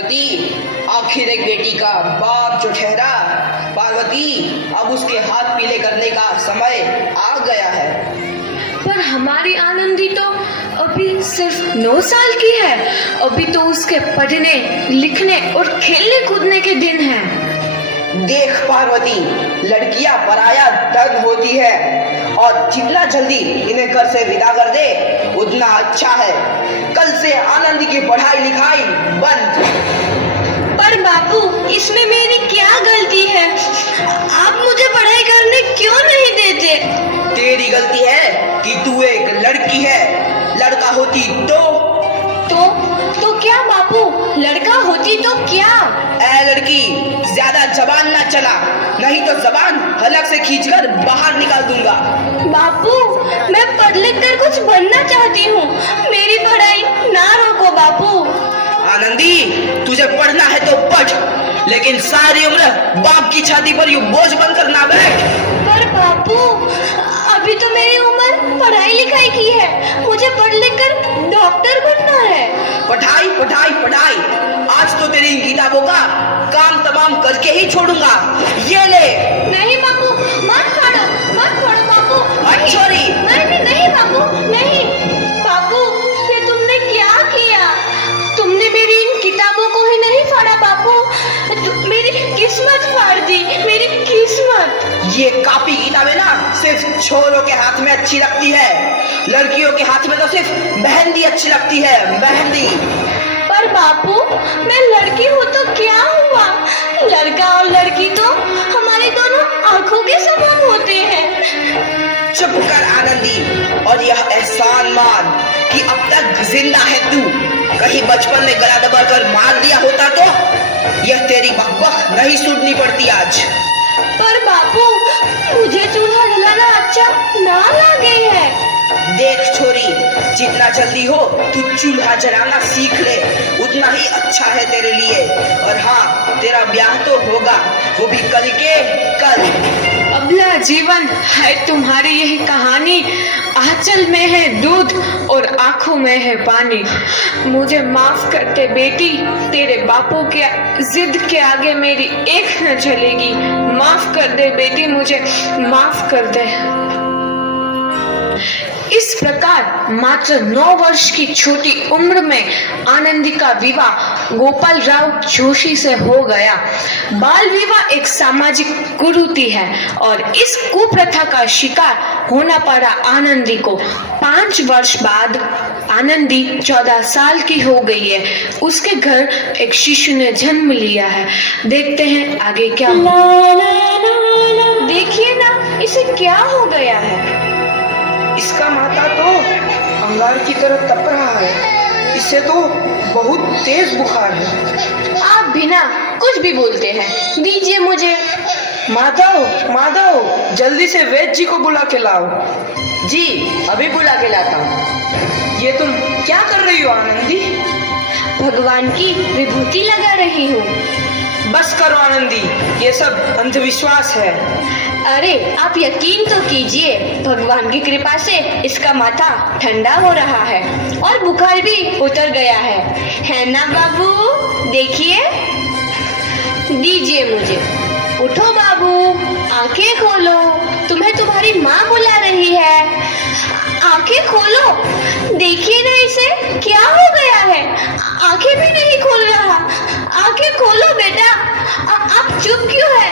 पार्वती, आखिर एक बेटी का बाप जो ठहरा। पार्वती, अब उसके हाथ पीले करने का समय आ गया है। पर हमारी आनंदी तो अभी सिर्फ 9 साल की है। अभी तो उसके पढ़ने लिखने और खेलने कूदने के दिन हैं। देख पार्वती, लड़कियां पराया धन होती है और जितना जल्दी इन्हें घर से विदा कर दे उतना अच्छा है। कल से आनंदी की पढ़ाई लिखाई बंद। पर बापू, इसमें मेरी क्या गलती है? आप मुझे पढ़ाई करने क्यों नहीं देते? तेरी गलती है कि तू एक लड़की है। लड़का होती तो क्या बापू? लड़का होती तो क्या? ऐ लड़की, ज्यादा जबान ना चला, नहीं तो जबान हलक से खींचकर बाहर निकाल दूंगा। बापू, मैं पढ़ लिख कर कुछ बनना चाहती हूँ। मेरी पढ़ाई ना रोको बापू। आनंदी, तुझे पढ़ना है तो पढ़, लेकिन सारी उम्र बाप की छाती पर यूं बोझ बनकर ना बैठ। पर बापू, अभी तो मेरी उम्र पढ़ाई लिखाई की है। मुझे पढ़ लिख कर डॉक्टर बनना है। पढ़ाई पढ़ाई पढ़ाई, आज तो तेरी इन किताबों का काम तमाम करके ही छोड़ूंगा। ये ले। नहीं बापू, मत फाड़ो बापू। छोरी। नहीं बापू, नहीं। बापू, ये तुमने क्या किया? तुमने मेरी इन किताबों को ही नहीं फाड़ा बापू, मेरी किस्मत फाड़ दी, मेरी किस्मत। ये कॉपी किताबें ना सिर्फ छोरों के हाथ में अच्छी लगती है, लड़कियों के हाथ में तो सिर्फ मेहंदी अच्छी लगती है, मेहंदी। पर बापू, मैं लड़की हूँ तो क्या हुआ? लड़का और लड़की तो हमारी दोनों आंखों के समान होते हैं। चुप कर आनंदी, और यह एहसान मान कि अब तक जिंदा है तू। कहीं बचपन में गला दबाकर मार दिया होता तो यह तेरी बकबक नहीं सुननी पड़ती आज। पर बापू, मुझे चूल्हा जलाना अच्छा ना लगे है। देख छोरी, जितना जल्दी हो तू चूल्हा जलाना सीख ले, उतना ही अच्छा है तेरे लिए। और हाँ, तेरा ब्याह तो होगा, वो भी कल के कल। अबला जीवन है तुम्हारी यही कहानी। आंचल में है दूध और आंखों में है पानी। मुझे माफ कर दे बेटी, तेरे बापों के जिद के आगे मेरी एक न चलेगी। माफ कर दे बेटी, मुझे माफ कर दे। इस प्रकार मात्र 9 वर्ष की छोटी उम्र में आनंदी का विवाह गोपाल राव जोशी से हो गया। बाल विवाह एक सामाजिक कुरीति है और इस कुप्रथा का शिकार होना पड़ा आनंदी को। 5 वर्ष बाद आनंदी 14 साल की हो गई है। उसके घर एक शिशु ने जन्म लिया है। देखते हैं आगे क्या होगा। देखिए ना, इसे क्या हो गया है? इसका माथा तो अंगार की तरह तप रहा है। इसे तो बहुत तेज बुखार है। आप बिना कुछ भी बोलते हैं, दीजिए मुझे। माधव, माधव, जल्दी से वैद्य जी को बुला के लाओ। जी, अभी बुला के लाता हूँ। ये तुम क्या कर रही हो आनंदी? भगवान की विभूति लगा रही हूँ। बस करो आनंदी, ये सब अंधविश्वास है। अरे आप यकीन तो कीजिए, भगवान की कृपा से इसका माथा ठंडा हो रहा है और बुखार भी उतर गया है ना बाबू? देखिए, दीजिए मुझे। उठो बाबू, आंखें खोलो, तुम्हें तुम्हारी माँ बुला रही है। आंखें खोलो, देखिए ना इसे क्या हो गया है। आंखें भी नहीं खोल रहा। आंखें खोलो बेटा। आप चुप क्यों है?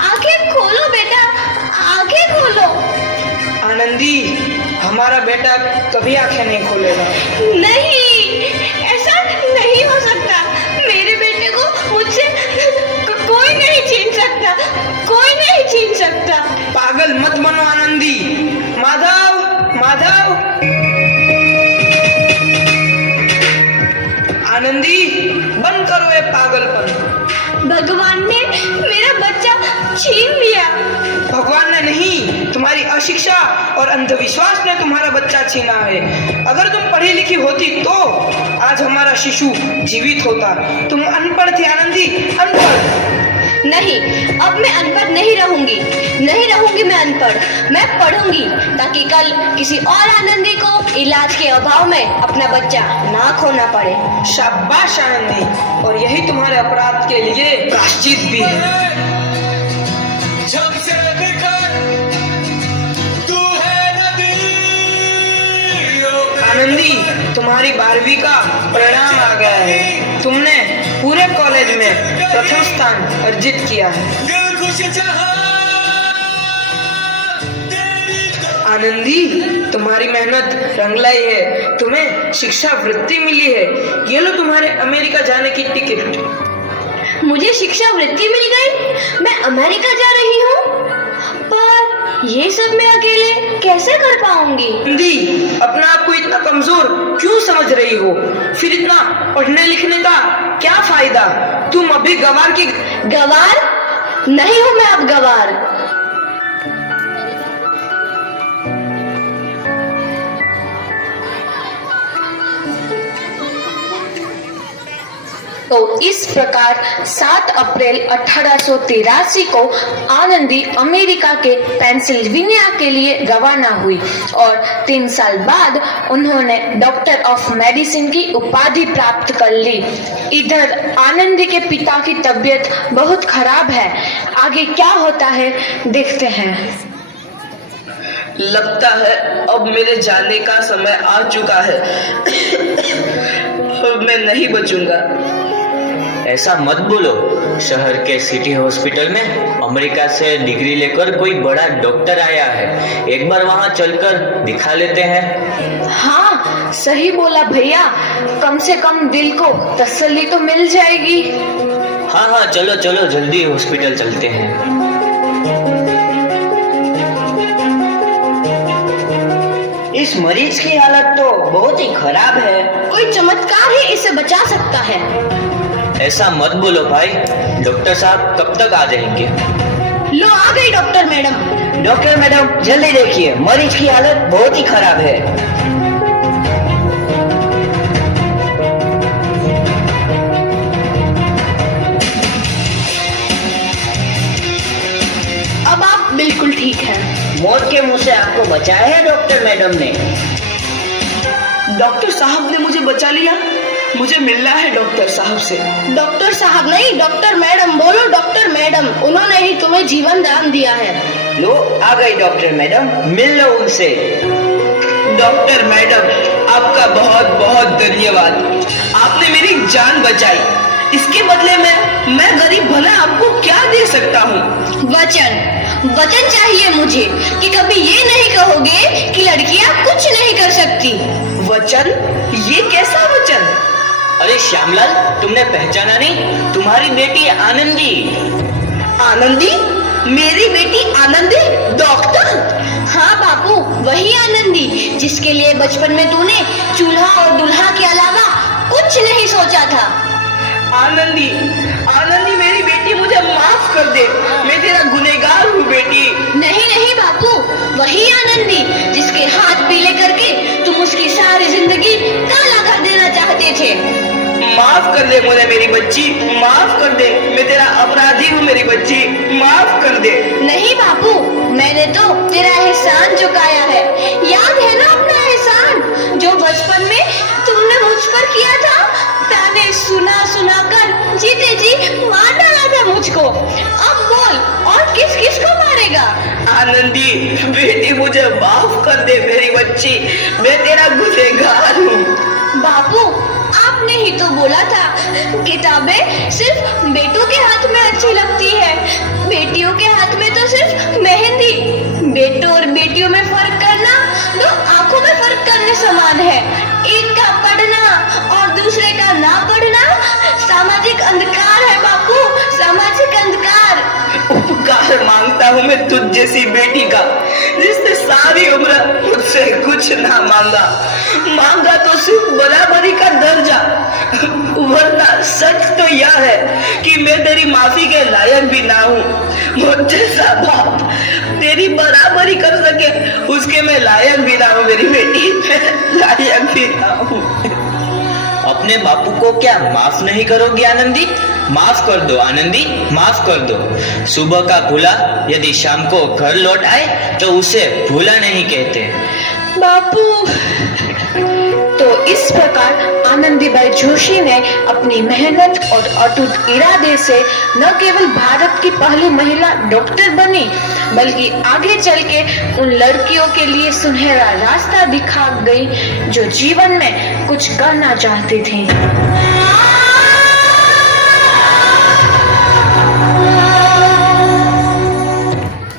आंखें खोलो बेटा, आंखें खोलो। आनंदी, हमारा बेटा कभी आंखें नहीं खोलेगा। नहीं, ऐसा नहीं हो सकता। मेरे बेटे को मुझसे कोई नहीं छीन सकता, कोई नहीं छीन सकता। पागल मत बनो आनंदी। माधव, माधव। आनंदी, बंद करो ये पागलपन। भगवान ने मेरा बच्चा छीन लिया। भगवान ने नहीं, तुम्हारी अशिक्षा और अंधविश्वास ने तुम्हारा बच्चा छीना है। अगर तुम पढ़ी लिखी होती तो आज हमारा शिशु जीवित होता। तुम अनपढ़ थी आनंदी, अनपढ़। नहीं, अब मैं अनपढ़ नहीं रहूंगी मैं अनपढ़। मैं पढ़ूंगी ताकि कल किसी और आनंदी को इलाज के अभाव में अपना बच्चा ना खोना पड़े। शाबाश आनंदी, और यही तुम्हारे अपराध के लिए प्रायश्चित भी है। आनंदी, तुम्हारी 12वीं का परिणाम आ गया है। तुमने पूरे कॉलेज में प्रथम स्थान अर्जित किया है। आनंदी, तुम्हारी मेहनत रंग लाई है। तुम्हें शिक्षा वृत्ति मिली है। ये लो तुम्हारे अमेरिका जाने की टिकट। मुझे शिक्षा वृत्ति मिल गई, मैं अमेरिका जा रही हूँ। पर ये सब मैं अकेले कैसे कर पाऊंगी? आनंदी, अपने आप को इतना कमजोर क्यों समझ रही हो? फिर इतना पढ़ने लिखने का क्या फायदा? तुम अभी गवार की गवार नहीं हूँ मैं अब गवार। तो इस प्रकार 7 अप्रैल 1883 को आनंदी अमेरिका के पेंसिल्वेनिया के लिए रवाना हुई और 3 साल बाद उन्होंने डॉक्टर ऑफ मेडिसिन की उपाधि प्राप्त कर ली। इधर आनंदी के पिता की तबीयत बहुत खराब है। आगे क्या होता है देखते हैं। लगता है अब मेरे जाने का समय आ चुका है। अब मैं नहीं बचूंगा। ऐसा मत बोलो। शहर के सिटी हॉस्पिटल में अमेरिका से डिग्री लेकर कोई बड़ा डॉक्टर आया है। एक बार वहां चलकर दिखा लेते हैं। हाँ, सही बोला भैया। कम से कम दिल को तसल्ली तो मिल जाएगी। हाँ हाँ, चलो चलो जल्दी हॉस्पिटल चलते हैं। इस मरीज की हालत तो बहुत ही खराब है। कोई चमत्कार ही इसे बचा सकता है। ऐसा मत बोलो भाई। डॉक्टर साहब कब तक आ जाएंगे? लो आ गई डॉक्टर मैडम। डॉक्टर मैडम जल्दी देखिए, मरीज की हालत बहुत ही खराब है। अब आप बिल्कुल ठीक हैं। मौत के मुंह से आपको बचाया है डॉक्टर मैडम ने। डॉक्टर साहब ने मुझे बचा लिया। मुझे मिलना है डॉक्टर साहब से। डॉक्टर साहब नहीं, डॉक्टर मैडम बोलो। डॉक्टर मैडम, उन्होंने ही तुम्हें जीवन दान दिया है। लो आ गई डॉक्टर मैडम, मिल लो उनसे। डॉक्टर मैडम, आपका बहुत बहुत धन्यवाद। आपने मेरी जान बचाई। इसके बदले में मैं गरीब भला आपको क्या दे सकता हूँ? वचन चाहिए मुझे कि कभी ये नहीं कहोगे कि लड़कियां कुछ नहीं कर सकती। वचन? ये कैसा वचन? अरे श्यामलाल, तुमने पहचाना नहीं? तुम्हारी बेटी आनंदी। आनंदी? मेरी बेटी आनंदी डॉक्टर? हाँ बापू, वही आनंदी जिसके लिए बचपन में तूने चूल्हा और दूल्हा के अलावा कुछ नहीं सोचा था। आनंदी, आनंदी मेरी बेटी, मुझे माफ कर दे। मैं तेरा गुनहगार हूँ बेटी। नहीं नहीं बापू, वही आनंदी जिसके हाथ पीले करके तुम उसकी सारी जिंदगी काला कर देना चाहते थे। माफ कर दे मुझे मेरी बच्ची, माफ कर दे। मैं तेरा अपराधी हूँ मेरी बच्ची, माफ कर दे। नहीं बापू, मैंने तो तेरा एहसान चुकाया है। याद है ना अपना एहसान जो बचपन में तुमने मुझ पर किया था? ताने सुना सुना कर जीते जी मार डाला था मुझको। अब बोल, और किस किस को मारेगा? आनंदी बेटी, मुझे माफ कर दे मेरी बच्ची। मैं तेरा गुनहगार हूँ। बापू, आपने ही तो बोला था किताबें सिर्फ बेटों के हाथ में अच्छी लगती है, बेटियों के हाथ में तो सिर्फ मेहंदी। बेटों और बेटियों में फर्क करना तो आंखों में फर्क करने समान है। एक का पढ़ना और दूसरे का ना पढ़ना सामाजिक अंधकार है बापू, सामाजिक अंधकार। उपकार मांगता हूँ मैं तुझ जैसी बेटी का, जिसने सारी उम्र मुझसे कुछ ना मांगा तो सिर्फ बराबरी का दर्जा। वरना सच तो यह है कि मैं तेरी माफी के लायक भी ना हूँ। मुझ जैसा बाप तेरी बराबरी कर सके उसके मैं लायक भी ना हूँ मेरी बेटी, मैं लायक भी ना हूँ। अपने बापू को क्या माफ नहीं करोगी आनंदी? माफ कर दो आनंदी, माफ कर दो। सुबह का भूला यदि शाम को घर लौट आए तो उसे भूला नहीं कहते। बापू। तो इस प्रकार आनंदीबाई जोशी ने अपनी मेहनत और अटूट इरादे से न केवल भारत की पहली महिला डॉक्टर बनी, बल्कि आगे चल के उन लड़कियों के लिए सुनहरा रास्ता दिखा गई जो जीवन में कुछ करना चाहती थी।